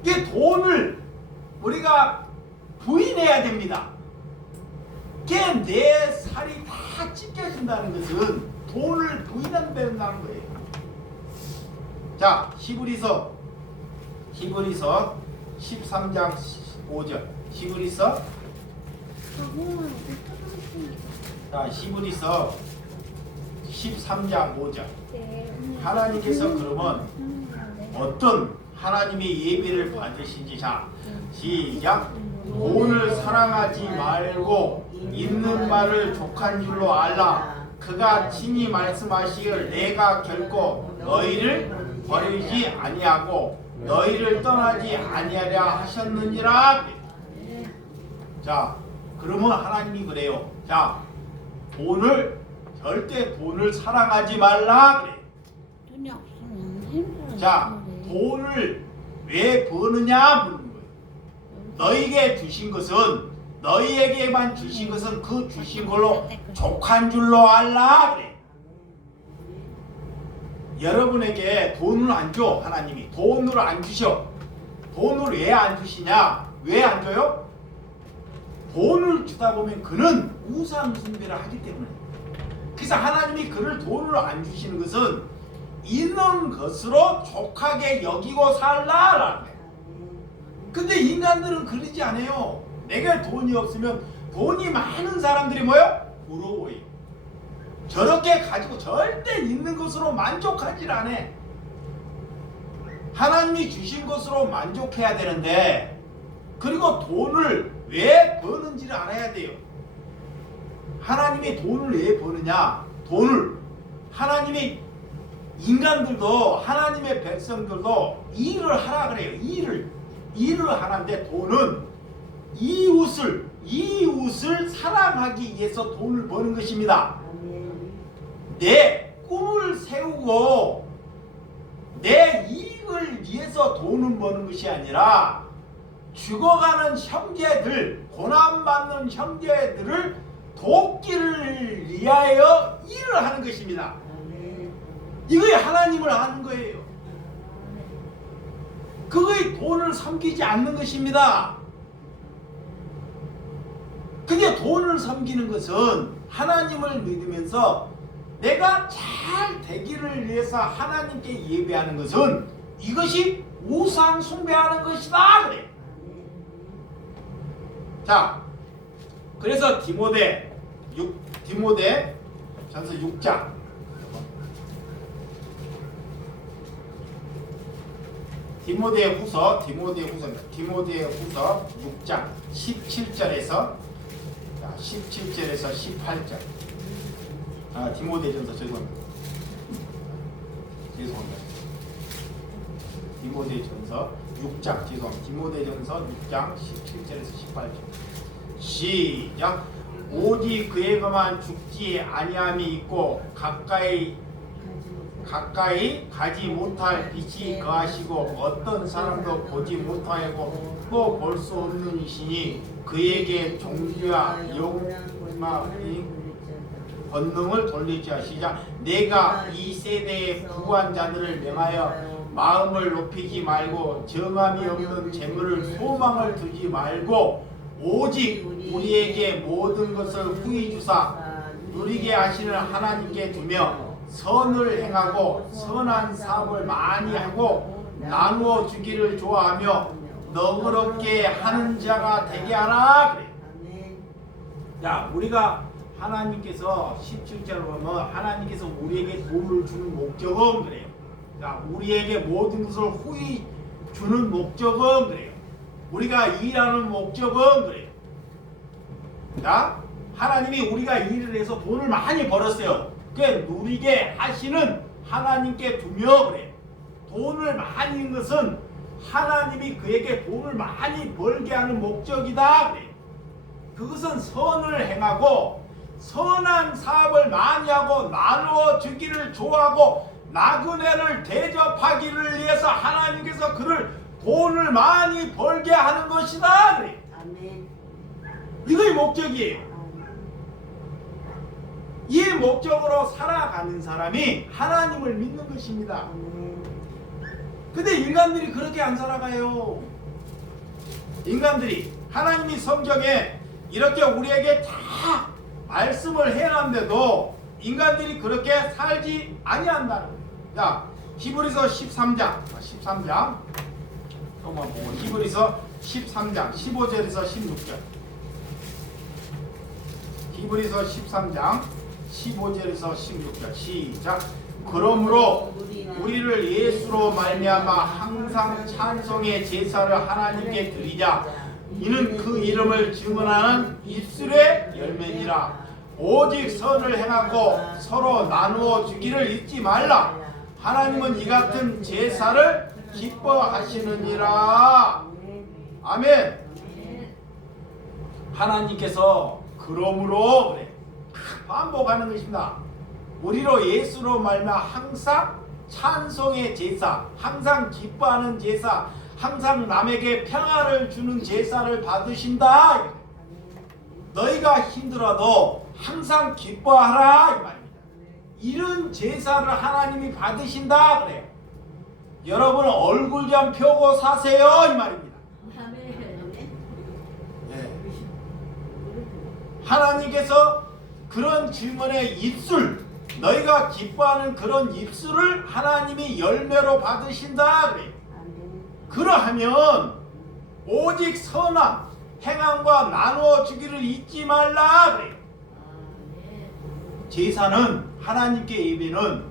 이게 돈을 우리가 부인해야 됩니다. 이게 내 살이 다 찢겨진다는 것은 돈을 부인한다는 거예요. 자, 히브리서 13장 5절. 히브리서 자, 히브리서 13장 5절. 하나님께서 그러면 어떤 하나님의 예배를 받으신지, 자, 시작. 돈을 사랑하지 말고 있는 말을 족한 줄로 알라. 그가 친히 말씀하시기를 내가 결코 너희를 버리지 아니하고 너희를 떠나지 아니하랴 하셨느니라. 자, 그러면 하나님이 그래요. 자, 절대 돈을 사랑하지 말라 그래. 돈이 없으면 힘들어. 자, 돈을 왜 버느냐 묻는 거예요. 너에게 주신 것은 너희에게만 주신 것은 그 주신 걸로 족한 줄로 알라 그래. 여러분에게 돈을 안 줘. 하나님이 돈으로 안 주셔. 돈을 왜 안 주시냐? 왜 안 줘요? 돈을 주다 보면 그는 우상 숭배를 하기 때문에. 그래서 하나님이 그를 돈으로 안 주시는 것은 있는 것으로 족하게 여기고 살라라는 거예요. 근데 인간들은 그러지 않아요. 내가 돈이 없으면 돈이 많은 사람들이 뭐예요? 부러워요. 저렇게 가지고 절대 있는 것으로 만족하지 않아. 하나님이 주신 것으로 만족해야 되는데, 그리고 돈을 왜 버는지를 알아야 돼요. 하나님이 돈을 왜 버느냐? 돈을 하나님이 인간들도 하나님의 백성들도 일을 하라 그래요. 일을 하는데 돈은 이웃을 사랑하기 위해서 돈을 버는 것입니다. 내 꿈을 세우고 내 이익을 위해서 돈을 버는 것이 아니라 죽어가는 형제들, 고난받는 형제들을 돕기를 위하여 일을 하는 것입니다. 이거에 하나님을 아는 거예요. 그거에 돈을 섬기지 않는 것입니다. 근데 돈을 섬기는 것은 하나님을 믿으면서 내가 잘 되기를 위해서 하나님께 예배하는 것은 이것이 우상 숭배하는 것이다 그래. 자, 그래서 디모데 전서 6장 디모데후서 6장 17절에서 18절. 디모데전서 죄송합니다. 디모데전서 6장 디모데전서 6장 17절에서 18절. 시작. 오직 그에게만 죽지 아니함이 있고 가까이 가지 못할 빛이 거하시고 어떤 사람도 보지 못하고 또 볼 수 없는 이시니 그에게 종교와 영광이 권능을 돌리지 하시자. 내가 이 세대의 부한 자들을 명하여 마음을 높이지 말고 정함이 없는 재물을 소망을 두지 말고 오직 우리에게 모든 것을 후히 주사 누리게 하시는 하나님께 두며 선을 행하고 선한 사업을 많이 하고 나누어 주기를 좋아하며 너그럽게 하는 자가 되게 하라 그래. 자, 우리가 하나님께서 17절을 보면 하나님께서 우리에게 돈을 주는 목적은 그래요. 자, 우리에게 모든 것을 후히 주는 목적은 그래요. 우리가 일하는 목적은 그래요. 자, 하나님이 우리가 일을 해서 돈을 많이 벌었어요. 그 누리게 하시는 하나님께 두며 그래. 돈을 많이 있는 것은 하나님이 그에게 돈을 많이 벌게 하는 목적이다 그래. 그것은 선을 행하고 선한 사업을 많이 하고 나누어 주기를 좋아하고 나그네를 대접하기를 위해서 하나님께서 그를 돈을 많이 벌게 하는 것이다 그래. 이거의 목적이에요. 이 목적으로 살아가는 사람이 하나님을 믿는 것입니다. 근데 인간들이 그렇게 안 살아가요. 인간들이 하나님이 성경에 이렇게 우리에게 다 말씀을 해놨는데도 인간들이 그렇게 살지 아니한다는 거예요. 자, 히브리서 13장 한번 보고 히브리서 13장 15절에서 16절. 히브리서 13장 15절에서 16절 시작. 그러므로 우리를 예수로 말미암아 항상 찬송의 제사를 하나님께 드리자. 이는 그 이름을 증언하는 입술의 열매니라. 오직 선을 행하고 서로 나누어 주기를 잊지 말라. 하나님은 이 같은 제사를 기뻐하시느니라. 아멘. 하나님께서 그러므로 그래. 반복하는 것입니다. 우리로 예수로 말미암아 항상 찬송의 제사, 항상 기뻐하는 제사, 항상 남에게 평화를 주는 제사를 받으신다. 너희가 힘들어도 항상 기뻐하라 이 말입니다. 이런 제사를 하나님이 받으신다 그래요. 여러분 얼굴 좀 펴고 사세요 이 말입니다. 네. 하나님께서 그런 질문의 입술, 너희가 기뻐하는 그런 입술을 하나님이 열매로 받으신다 그래요. 그러하면 오직 선한 행함과 나누어 주기를 잊지 말라 그래요. 제사는 하나님께 예배는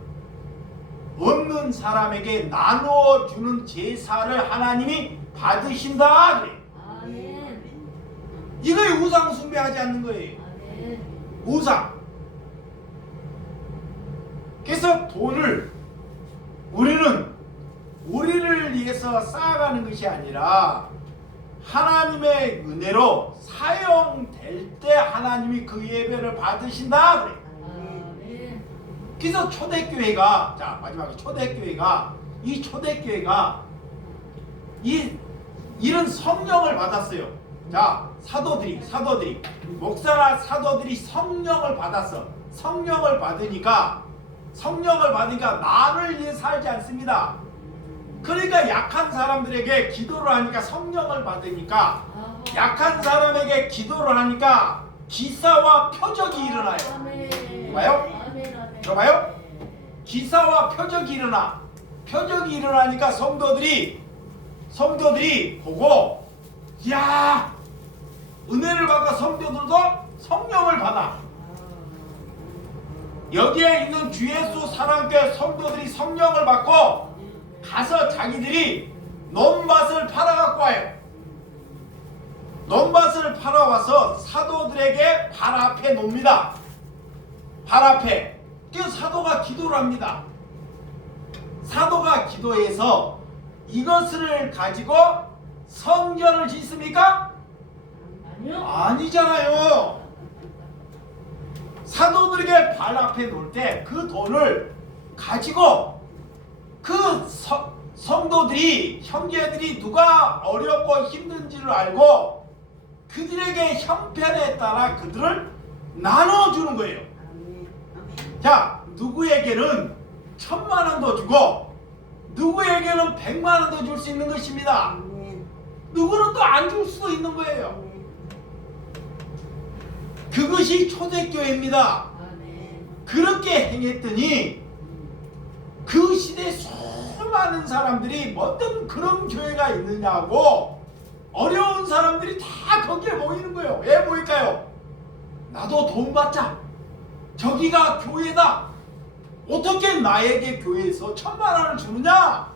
없는 사람에게 나누어 주는 제사를 하나님이 받으신다 그래요. 이거에 우상 숭배하지 않는 거예요. 우상. 그래서 돈을 우리를 위해서 쌓아가는 것이 아니라 하나님의 은혜로 사용될 때 하나님이 그 예배를 받으신다 그래요. 그래서 초대교회가, 자 마지막에 초대교회가 이런 성령을 받았어요. 자 사도들이 목사나 사도들이 성령을 받았어. 성령을 받으니까 나를 위해 살지 않습니다. 그러니까 약한 사람들에게 기도를 하니까 성령을 받으니까 약한 사람에게 기도를 하니까 기사와 표적이 일어나요. 봐요? 기사와 표적이 일어나니까 성도들이 보고, 야, 은혜를 받아 성도들도 성령을 받아. 여기에 있는 주 예수 사랑교회 성도들이 성령을 받고 가서 자기들이 논밭을 팔아갖고 와요. 논밭을 팔아와서 사도들에게 발 앞에 놓습니다. 발 앞에. 그래서 사도가 기도를 합니다. 사도가 기도해서 이것을 가지고 성전을 짓습니까? 아니잖아요. 사도들에게 발 앞에 놓을 때 그 돈을 가지고 그 성도들이, 형제들이 누가 어렵고 힘든지를 알고 그들에게 형편에 따라 그들을 나눠주는 거예요. 자, 누구에게는 1000,000원도 주고 누구에게는 100,000원도 줄 수 있는 것입니다. 누구는 또 안 줄 수도 있는 거예요. 그것이 초대교회입니다. 그렇게 행했더니 그 시대에 수많은 사람들이 어떤 그런 교회가 있느냐고 어려운 사람들이 다 거기에 모이는 거예요. 왜 모일까요? 나도 돈 받자. 저기가 교회다. 어떻게 나에게 교회에서 1000,000원을 주느냐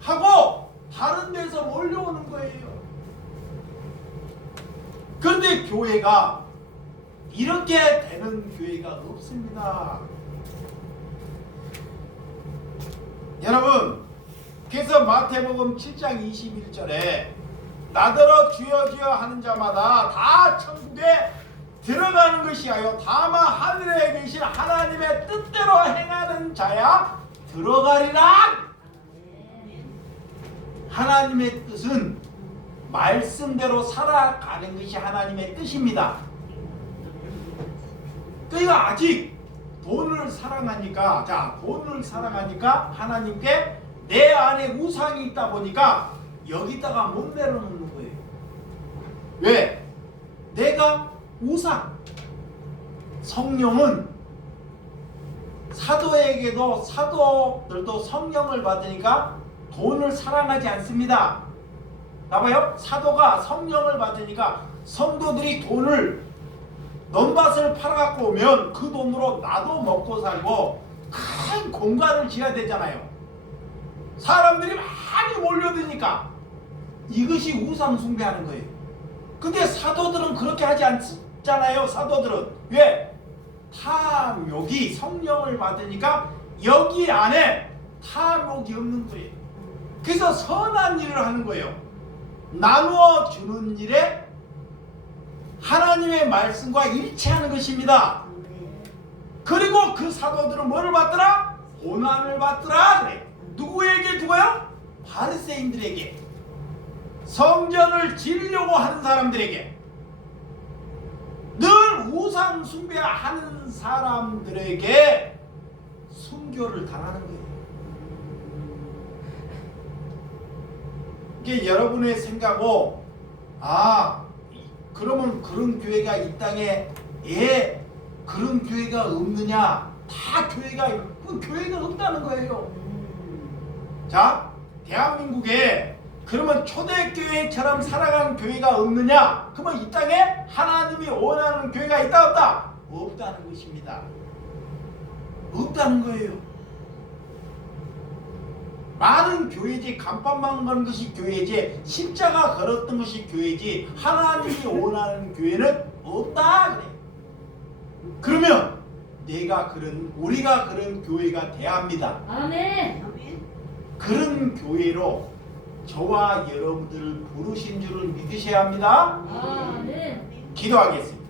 하고 다른 데서 몰려오는 거예요. 그런데 교회가 이렇게 되는 교회가 없습니다. 여러분, 그래서 마태복음 7장 21절에 나더러 주여 주여 하는 자마다 다 천국에 들어가는 것이 아니요 다만 하늘에 계신 하나님의 뜻대로 행하는 자야 들어가리라. 하나님의 뜻은 말씀대로 살아가는 것이 하나님의 뜻입니다. 그러니까 아직 돈을 사랑하니까, 돈을 사랑하니까 하나님께 내 안에 우상이 있다 보니까 여기다가 못 내려놓는 거예요. 왜? 내가 우상. 성령은 사도들도 성령을 받으니까 돈을 사랑하지 않습니다. 봐봐요. 사도가 성령을 받으니까 성도들이 돈을 논밭을 팔아갖고 오면 그 돈으로 나도 먹고 살고 큰 공간을 지어야 되잖아요. 사람들이 많이 몰려드니까 이것이 우상 숭배하는 거예요. 근데 사도들은 그렇게 하지 않잖아요. 사도들은 왜? 탐욕이 성령을 받으니까 여기 안에 탐욕이 없는 거예요. 그래서 선한 일을 하는 거예요. 나누어 주는 일에 하나님의 말씀과 일치하는 것입니다. 그리고 그 사도들은 뭐를 받더라? 고난을 받더라 그래. 누구에게 주고요? 바리새인들에게, 성전을 지으려고 하는 사람들에게, 늘 우상 숭배하는 사람들에게 순교를 당하는 거예요. 이게 여러분의 생각고, 그러면 그런 교회가 이 땅에 그런 교회가 없느냐? 다 교회가 그 교회가 없다는 거예요. 자, 대한민국에 그러면 초대교회처럼 살아가는 교회가 없느냐? 그러면 이 땅에 하나님이 원하는 교회가 있다 없다? 없다는 것입니다. 없다는 거예요. 많은 교회지, 간판만 건 것이 교회지, 십자가 걸었던 것이 교회지, 하나님이 원하는 교회는 없다 그래. 그러면 우리가 그런 교회가 돼야 합니다. 아멘. 그런 교회로 저와 여러분들을 부르신 줄을 믿으셔야 합니다. 아멘. 기도하겠습니다.